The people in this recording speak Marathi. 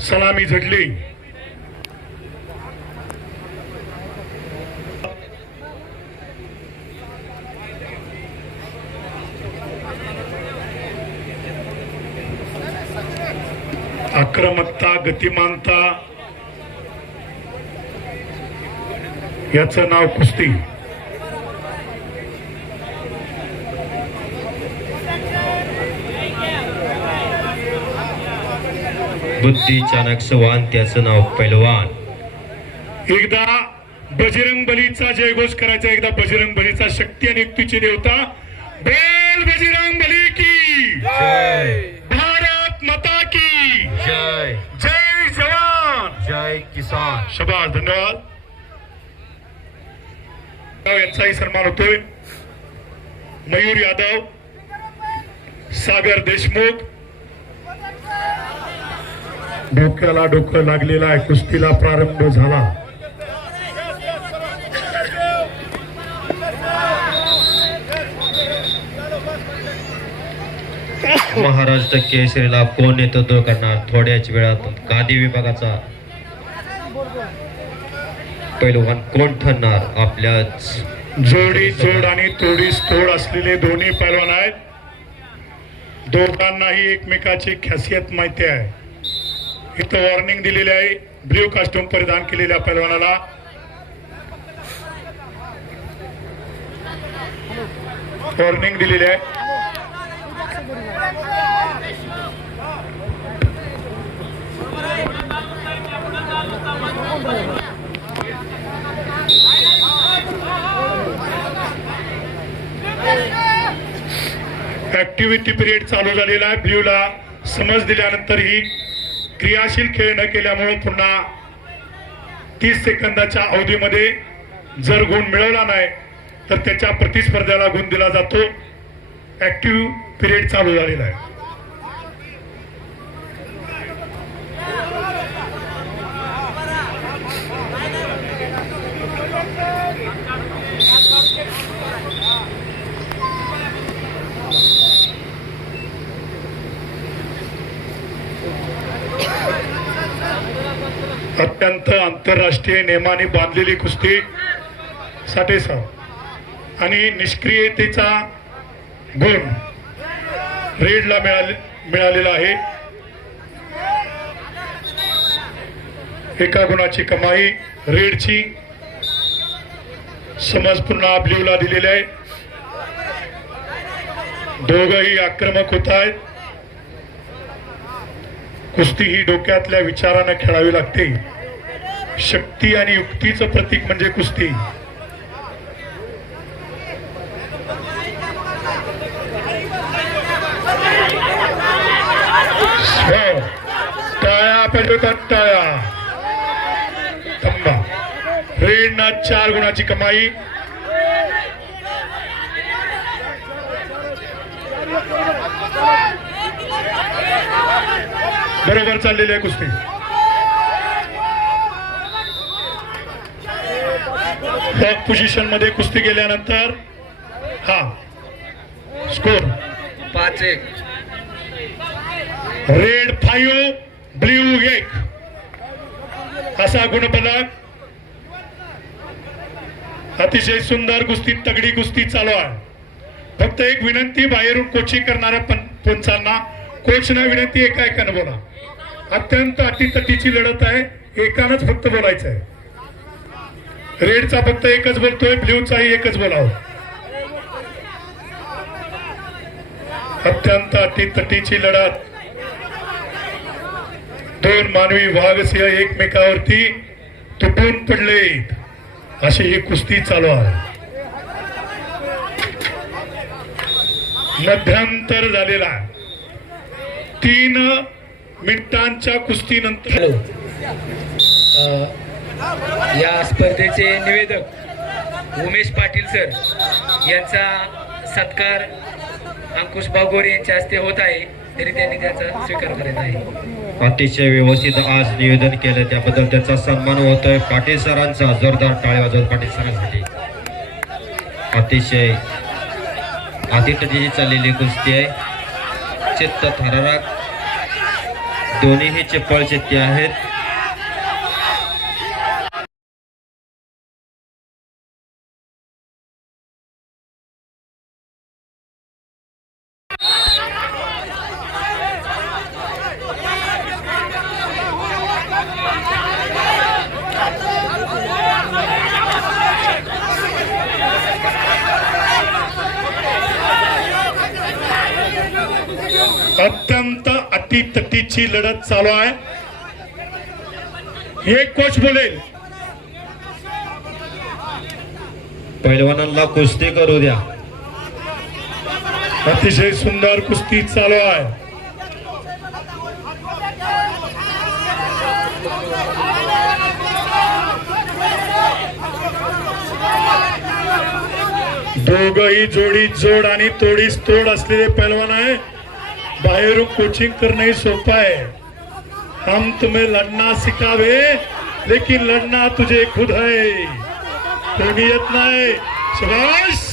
सलामी झटली. आक्रमकता गतिमानता याचं नाव कुस्ती. बुद्धी चाणक सवान त्याचं नाव पैलवान. एकदा बजरंग बलीचा जयघोष करायचा एकदा बजरंग बलीचा शक्ती आणि युक्तीची देवता. बोल बजरंग बली की! जय! भारत माता की! जय! जय जवान! जय किसान! शबाज धन्यवाद. यांचाही सन्मान होतोय. मयूर यादव सागर देशमुख डोक्याला डोकं लागलेला आहे. कुस्तीला प्रारंभ झाला. महाराष्ट्र केसरीला कोण नेतृत्व करणार थोड्याच वेळात गादी विभागाचा पैलवान कोण ठरणार? आपल्याच जोडी जोड आणि तोडीस तोड असलेले दोन्ही पैलवान आहेत. दोघांनाही एकमेकाची खासियत माहिती आहे. इथं वॉर्निंग दिलेली आहे. ब्ल्यू कॉस्ट्युम परिधान केलेल्या पैलवानाला. वॉर्निंग दिलेली आहे. ऍक्टिव्हिटी पिरियड चालू झालेला आहे. ब्ल्यूला समज दिल्यानंतर ही क्रियाशील खेळ न केल्यामुळे पुन्हा तीस सेकंदाच्या अवधीमध्ये जर गुण मिळवला नाही तर त्याच्या प्रतिस्पर्ध्याला गुण दिला जातो. ऍक्टिव्ह पिरियड चालू झालेला आहे. अत्यंत आंतरराष्ट्रीय नियमाने बांधलेली कुस्ती साठे साहेब आणि निष्क्रियतेचा गुण रेडला मिळाले मिळालेला आहे. एका गुणाची कमाई रेडची समज पूर्ण ब्ल्यूला दिलेली आहे. दोघही आक्रमक होत आहेत. कुस्ती ही डोक्यातल्या विचारानं खेळावी लागते. शक्ती आणि युक्तीचं प्रतीक म्हणजे कुस्ती. हो. टाळ्या पाहिजे टाळ्या. थांबा. रेडना चार गुणाची कमाई. बरोबर चाललेली आहे कुस्ती. बॅक पोझिशनमध्ये कुस्ती गेल्यानंतर हा स्कोर पाच एक. रेड फाईव्ह ब्ल्यू एक. असा गुणपदक. अतिशय सुंदर कुस्ती तगडी कुस्ती चालू आहे. फक्त एक विनंती बाहेरून कोचिंग करणाऱ्या पंचांना कोचना विनंती एका एकानं बोला. अत्यंत अटीतटीची लढत आहे. एकानंच फक्त बोलायचं आहे. रेडचा फक्त एकच बोलतोय ब्ल्यूचाही एकच बोलावं. अत्यंत अटीतटीची लढत. दोन मानवी वाघसिंह एकमेकावरती तुटून पडले अशी ही कुस्ती चालू आहे. मध्यांतर झालेला आहे. तीन मिनिटांच्या कुस्तीनंतर. हॅलो. या स्पर्धेचे निवेदक उमेश पाटील सर यांचा सत्कार अंकुश बागोरे यांच्या हस्ते होत आहे. तरी त्यांनी त्याचा स्वीकार करायचा आहे. अतिशय व्यवस्थित आज निवेदन केलं त्याबद्दल त्याचा सन्मान होतोय. पाटील सरांचा जोरदार टाळ्या वाजवत पाटील सरांसाठी. अतिशय आतिथ्याची चाललेली कुस्ती आहे. चित्त थरारक दोन्हीही चप्पल चित्ते आहेत अत्यंत अटीतटीची लढत चालू आहे. हे कोच बोलेल पैलवानांना कुस्ती करू द्या. अतिशय सुंदर कुस्ती चालू आहे. दोघही जोडी जोड आणि तोडीस तोड असलेले पैलवान आहे. बाहेरून कोचिंग करणे सोपं आहे. हम तुम्हें लड़ना सिखावे, लेकिन लड़ना तुझे खुद है. कोणी येत नाही. सुभाष!